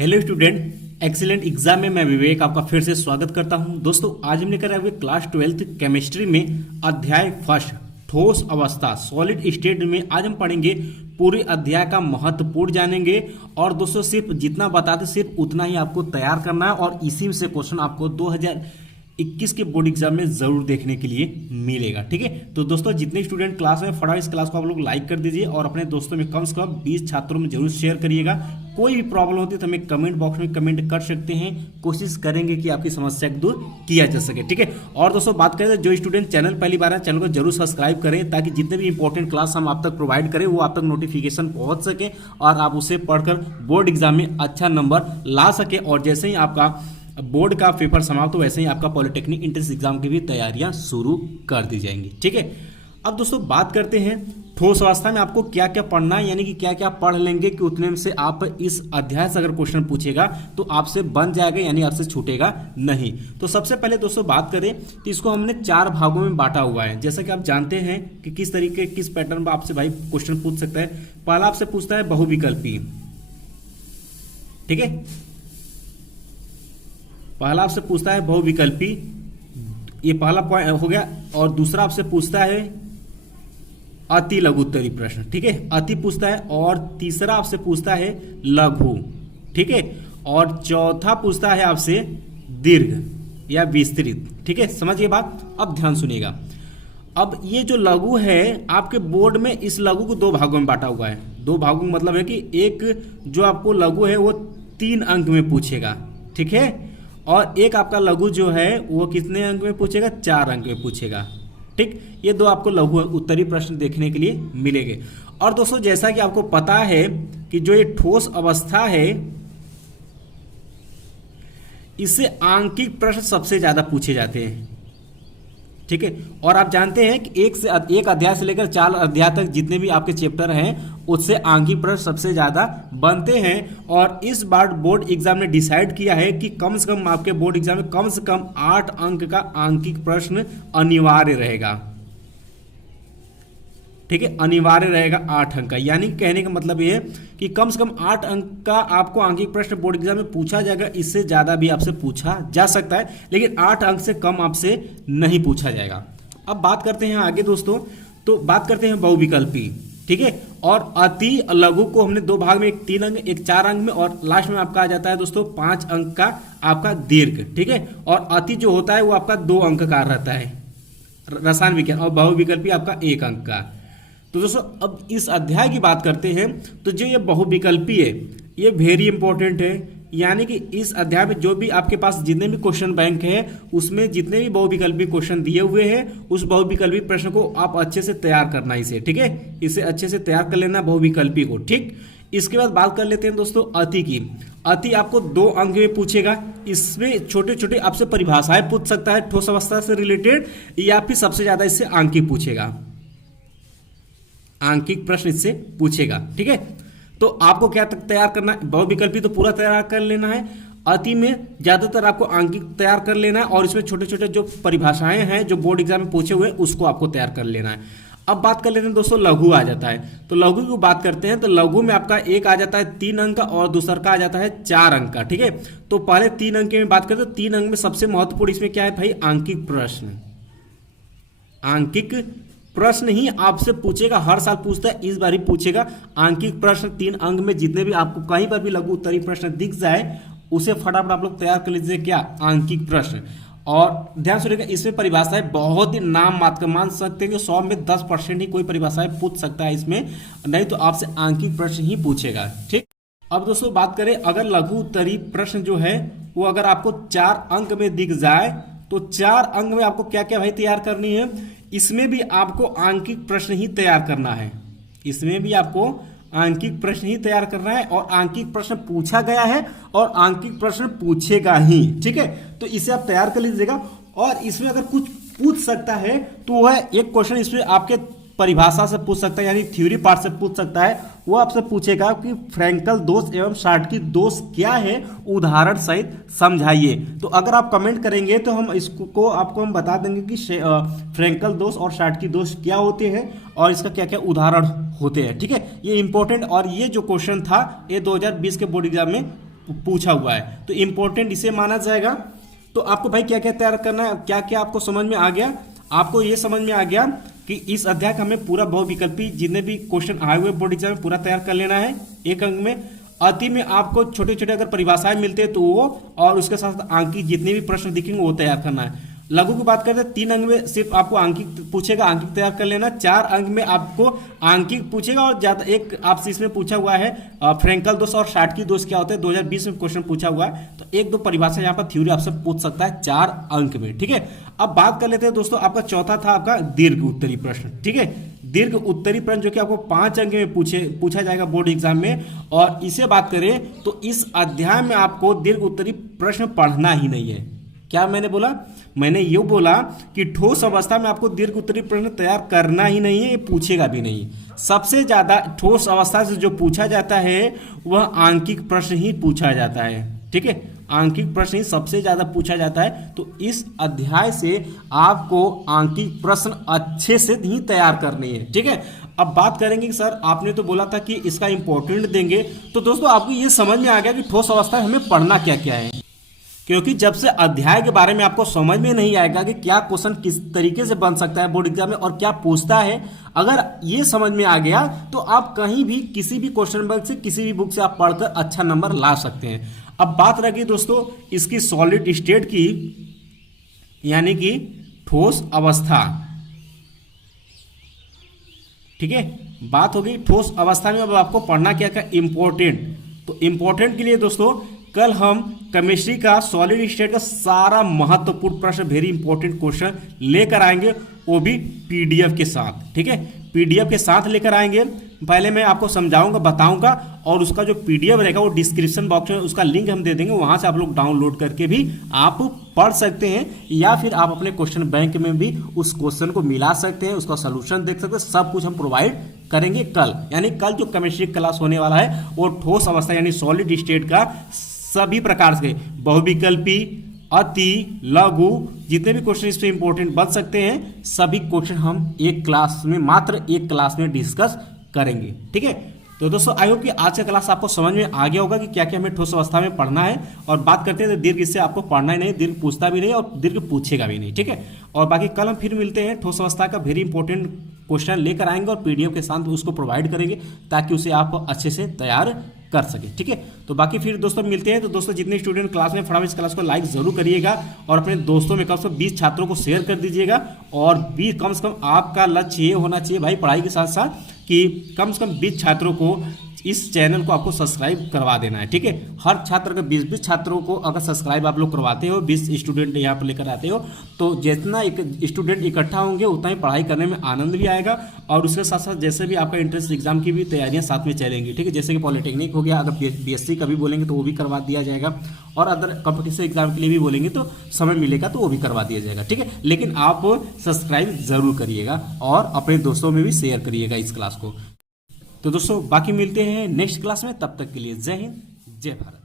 Hello student, excellent exam में मैं विवेक आपका फिर से स्वागत करता हूं। दोस्तों आज हमने करा हुए क्लास 12th केमिस्ट्री में अध्याय फर्स्ट ठोस अवस्था सॉलिड स्टेट में आज हम पढ़ेंगे। पूरे अध्याय का महत्वपूर्ण जानेंगे और दोस्तों सिर्फ जितना बताते सिर्फ उतना ही आपको तैयार करना है और इसी से क्वेश्चन आपको 2021 के बोर्ड एग्जाम में जरूर देखने के लिए मिलेगा। ठीक है, तो दोस्तों जितने स्टूडेंट क्लास में फटाफट इस क्लास को आप लोग लाइक कर दीजिए और अपने दोस्तों में कम से कम 20 छात्रों में जरूर शेयर करिएगा। कोई भी प्रॉब्लम होती है तो हमें कमेंट बॉक्स में कमेंट कर सकते हैं, कोशिश करेंगे कि आपकी समस्या को दूर किया जा सके। ठीक है, और दोस्तों बात करें तो जो स्टूडेंट चैनल पहली बार है चैनल को जरूर सब्सक्राइब करें ताकि जितने भी इंपॉर्टेंट क्लास हम आप तक प्रोवाइड करें वो आप तक नोटिफिकेशन पहुंच सके और आप उसे पढ़कर बोर्ड एग्जाम में अच्छा नंबर ला सके। और जैसे ही आपका बोर्ड का पेपर समाप्त हो वैसे ही आपका पॉलिटेक्निक एंट्रेंस एग्जाम की भी तैयारियां शुरू कर दी जाएंगी। ठीक है, अब दोस्तों बात करते हैं ठोस अवस्था में आपको क्या क्या पढ़ना है, यानी कि क्या क्या पढ़ लेंगे कि उतने में से आप इस अध्याय से अगर क्वेश्चन पूछेगा तो आपसे बन जाएगा, यानी आपसे छूटेगा नहीं। तो सबसे पहले दोस्तों बात करें तो इसको हमने 4 भागों में बांटा हुआ है। जैसा कि आप जानते हैं कि किस तरीके किस पैटर्न पर आपसे भाई क्वेश्चन पूछ सकता है। पहला आपसे पूछता है बहुविकल्पी। ठीक है, पहला आपसे पूछता है बहुविकल्पी, ये पहला पॉइंट हो गया। और दूसरा आपसे पूछता है अति लघु उत्तरीय प्रश्न। ठीक है, अति पूछता है। और तीसरा आपसे पूछता है लघु। ठीक है, और चौथा पूछता है आपसे दीर्घ या विस्तृत। ठीक है, समझिए बात। अब ध्यान सुनिएगा। अब ये जो लघु है आपके बोर्ड में इस लघु को 2 भागों में बांटा हुआ है। 2 भागों में मतलब है कि एक जो आपको लघु है वो 3 अंक में पूछेगा। ठीक है, और एक आपका लघु जो है वो कितने अंक में पूछेगा? 4 अंक में पूछेगा। ठीक, ये 2 आपको लघु उत्तरीय प्रश्न देखने के लिए मिलेंगे। और दोस्तों जैसा कि आपको पता है कि जो ये ठोस अवस्था है इससे आंकिक प्रश्न सबसे ज्यादा पूछे जाते हैं। ठीक है, और आप जानते हैं कि एक अध्याय से लेकर 4 अध्याय तक जितने भी आपके चैप्टर हैं उससे आंकिक प्रश्न सबसे ज्यादा बनते हैं। और इस बार बोर्ड एग्जाम ने डिसाइड किया है कि कम से कम आपके बोर्ड एग्जाम में कम से कम 8 अंक का आंकिक प्रश्न अनिवार्य रहेगा। ठीक है, अनिवार्य रहेगा 8 अंक का, यानी कहने का मतलब ये है कि कम से कम 8 अंक का आपको आंकिक प्रश्न बोर्ड एग्जाम में पूछा जाएगा। इससे ज्यादा भी आपसे पूछा जा सकता है लेकिन 8 अंक से कम आपसे नहीं पूछा जाएगा। अब बात करते हैं आगे दोस्तों, तो बात करते हैं बहुविकल्पी। ठीक है, और अति लघु को हमने 2 भाग में, एक 3 अंक एक 4 अंक में, और लास्ट में आपका आ जाता है दोस्तों 5 अंक का आपका दीर्घ। ठीक है, और अति जो होता है वो आपका 2 अंक का रहता है रसायन विज्ञान, और बहुविकल्पी आपका 1 अंक का। तो दोस्तों अब इस अध्याय की बात करते हैं तो जो ये बहुविकल्पी है ये वेरी इंपॉर्टेंट है, यानी कि इस अध्याय में जो भी आपके पास जितने भी क्वेश्चन बैंक है उसमें जितने भी बहुविकल्पी क्वेश्चन दिए हुए हैं उस बहुविकल्पी प्रश्न को आप अच्छे से तैयार करना इसे। ठीक है, इसे अच्छे से तैयार कर लेना बहुविकल्पी को। ठीक, इसके बाद बात कर लेते हैं दोस्तों अति की। अति आपको 2 अंक में पूछेगा। इसमें छोटे छोटे आपसे परिभाषाएं पूछ सकता है ठोस अवस्था से रिलेटेड, या फिर सबसे ज्यादा इससे आंकिक पूछेगा, आंकिक प्रश्न इससे पूछेगा। ठीक है, तो आपको क्या तक तैयार करना है? बहुविकल्पी तो पूरा तैयार कर लेना है, अति में ज्यादातर आपको आंकिक तैयार कर लेना है, और इसमें छोटे छोटे जो परिभाषाएं हैं जो बोर्ड एग्जाम में पूछे हुए उसको आपको तैयार कर लेना है। अब बात कर लेते हैं दोस्तों लघु आ जाता है। तो लघु की बात करते हैं तो लघु में आपका एक आ जाता है 3 अंक का और दूसरा का आ जाता है 4 अंक का। ठीक है, तो पहले 3 अंक में बात करते हैं तो 3 अंक में सबसे महत्वपूर्ण इसमें क्या है भाई? आंकिक प्रश्न। आंकिक प्रश्न ही आपसे पूछेगा, हर साल पूछता है, इस बार ही पूछेगा आंकिक प्रश्न 3 अंक में। जितने भी आपको कहीं पर भी लघु उत्तरीय प्रश्न दिख जाए उसे फटाफट आप लोग तैयार कर लीजिए, क्या? आंकिक प्रश्न। और ध्यान सुनिएगा, इसमें परिभाषाएं बहुत ही नाम मात्र मान सकते हैं कि 100 में 10% ही कोई परिभाषाएं पूछ सकता है इसमें, नहीं तो आपसे आंकिक प्रश्न ही पूछेगा। ठीक, अब दोस्तों बात करें अगर लघु उत्तरीय प्रश्न जो है वो अगर आपको 4 अंक में दिख जाए तो 4 अंक में आपको क्या क्या भाई तैयार करनी है? इसमें भी आपको आंकिक प्रश्न ही तैयार करना है। इसमें भी आपको आंकिक प्रश्न ही तैयार करना है, और आंकिक प्रश्न पूछा गया है और आंकिक प्रश्न पूछेगा ही। ठीक है, तो इसे आप तैयार कर लीजिएगा। और इसमें अगर कुछ पूछ सकता है तो वह एक क्वेश्चन इसमें आपके परिभाषा से पूछ सकता है, यानी थ्योरी पार्ट से पूछ सकता है। वो आपसे पूछेगा कि फ्रैंकल दोष एवं शार्टकी दोष क्या है, उदाहरण सहित समझाइए। तो अगर आप कमेंट करेंगे तो हम इसको आपको हम बता देंगे कि फ्रैंकल दोष और शार्टकी दोष क्या होते हैं और इसका क्या क्या उदाहरण होते हैं। ठीक है, ये इंपॉर्टेंट, और ये जो क्वेश्चन था ये 2020 के बोर्ड एग्जाम में पूछा हुआ है, तो इम्पोर्टेंट इसे माना जाएगा। तो आपको भाई क्या क्या तैयार करना है, क्या क्या आपको समझ में आ गया? आपको ये समझ में आ गया कि इस अध्याय का हमें पूरा बहुविकल्पी जितने भी क्वेश्चन आए हुए बोर्ड एग्जाम में पूरा तैयार कर लेना है एक अंक में। अति में आपको छोटे छोटे अगर परिभाषाएं मिलते हैं तो वो, और उसके साथ आंकिक जितने भी प्रश्न दिखेंगे वो तैयार करना है। लघु की बात करते हैं 3 अंक में सिर्फ आपको आंकिक पूछेगा, आंकिक तैयार कर लेना। 4 अंक में आपको आंकिक पूछेगा और ज्यादा एक आपसे इसमें पूछा हुआ है फ्रेंकल दोष और शाटकी दोष क्या होते हैं, 2020 में क्वेश्चन पूछा हुआ है, तो 1-2 परिभाषा यहाँ पर थ्योरी आपसे पूछ सकता है 4 अंक में। ठीक है, अब बात कर लेते हैं दोस्तों, आपका चौथा था आपका दीर्घ उत्तरी प्रश्न। ठीक है, दीर्घ उत्तरी प्रश्न जो कि आपको 5 अंक में पूछा जाएगा बोर्ड एग्जाम में, और इसे बात करें तो इस अध्याय में आपको दीर्घ उत्तरी प्रश्न पढ़ना ही नहीं है। क्या मैंने बोला? मैंने ये बोला कि ठोस अवस्था में आपको दीर्घ उत्तरी प्रश्न तैयार करना ही नहीं है, ये पूछेगा भी नहीं। सबसे ज्यादा ठोस अवस्था से जो पूछा जाता है वह आंकिक प्रश्न ही पूछा जाता है। ठीक है, आंकिक प्रश्न ही सबसे ज्यादा पूछा जाता है, तो इस अध्याय से आपको आंकिक प्रश्न अच्छे से ही तैयार करने हैं। ठीक है, अब बात करेंगे कि सर आपने तो बोला था कि इसका इंपॉर्टेंट देंगे, तो दोस्तों आपको ये समझ में आ गया कि ठोस अवस्था में हमें पढ़ना क्या क्या है। क्योंकि जब से अध्याय के बारे में आपको समझ में नहीं आएगा कि क्या क्वेश्चन किस तरीके से बन सकता है बोर्ड एग्जाम में और क्या पूछता है, अगर ये समझ में आ गया तो आप कहीं भी किसी भी क्वेश्चन बैंक से किसी भी बुक से आप पढ़कर अच्छा नंबर ला सकते हैं। अब बात रही दोस्तों इसकी सॉलिड स्टेट की, यानी कि ठोस अवस्था। ठीक है, बात होगी ठोस अवस्था में। अब आपको पढ़ना क्या क्या इंपॉर्टेंट, तो इंपॉर्टेंट के लिए दोस्तों कल हम केमिस्ट्री का सॉलिड स्टेट का सारा महत्वपूर्ण प्रश्न, वेरी इंपॉर्टेंट क्वेश्चन लेकर आएंगे, वो भी पीडीएफ के साथ। ठीक है, पीडीएफ के साथ लेकर आएंगे। पहले मैं आपको समझाऊंगा, बताऊंगा, और उसका जो पीडीएफ रहेगा वो डिस्क्रिप्शन बॉक्स में उसका लिंक हम दे देंगे, वहां से आप लोग डाउनलोड करके भी आप पढ़ सकते हैं, या फिर आप अपने क्वेश्चन बैंक में भी उस क्वेश्चन को मिला सकते हैं, उसका सोल्यूशन देख सकते हैं। सब कुछ हम प्रोवाइड करेंगे कल। यानी कल जो केमिस्ट्री क्लास होने वाला है वो ठोस अवस्था यानी सॉलिड स्टेट का सभी प्रकार से बहुविकल्पी, अति, लघु, जितने भी क्वेश्चन इसमें इंपॉर्टेंट बन सकते हैं, सभी क्वेश्चन हम एक क्लास में, मात्र एक क्लास में डिस्कस करेंगे। ठीक है, तो दोस्तों आई होप कि आज का क्लास आपको समझ में आ गया होगा कि क्या क्या हमें ठोस अवस्था में पढ़ना है। और बात करते हैं तो दीर्घ इससे आपको पढ़ना ही नहीं, दीर्घ पूछता भी नहीं और दीर्घ पूछेगा भी नहीं। ठीक है, और बाकी कल हम फिर मिलते हैं, ठोस अवस्था का वेरी इंपॉर्टेंट क्वेश्चन लेकर आएंगे और पीडीएफ के साथ उसको प्रोवाइड करेंगे ताकि उसे आप अच्छे से तैयार कर सके। ठीक है, तो बाकी फिर दोस्तों मिलते हैं। तो दोस्तों जितने स्टूडेंट क्लास में फटाफट इस क्लास को लाइक जरूर करिएगा और अपने दोस्तों में कम से कम 20 छात्रों को शेयर कर दीजिएगा। और 20 कम से कम आपका लक्ष्य ये होना चाहिए भाई पढ़ाई के साथ साथ कि कम से कम 20 छात्रों को इस चैनल को आपको सब्सक्राइब करवा देना है। ठीक है, हर छात्र का 20-20 छात्रों को अगर सब्सक्राइब आप लोग करवाते हो, 20 स्टूडेंट यहाँ पर लेकर आते हो, तो जितना स्टूडेंट इकट्ठा होंगे उतना ही पढ़ाई करने में आनंद भी आएगा। और उसके साथ साथ जैसे भी आपका इंट्रेंस एग्जाम की भी तैयारियां साथ में चलेंगी। ठीक है, जैसे कि पॉलिटेक्निक हो गया, अगर बीएससी का भी बोलेंगे तो वो भी करवा दिया जाएगा, और अदर कॉम्पिटिशन एग्जाम के लिए भी बोलेंगे तो समय मिलेगा तो वो भी करवा दिया जाएगा। ठीक है, लेकिन आप सब्सक्राइब जरूर करिएगा और अपने दोस्तों में भी शेयर करिएगा इस क्लास को। तो दोस्तों बाकी मिलते हैं नेक्स्ट क्लास में, तब तक के लिए जय हिंद, जय भारत।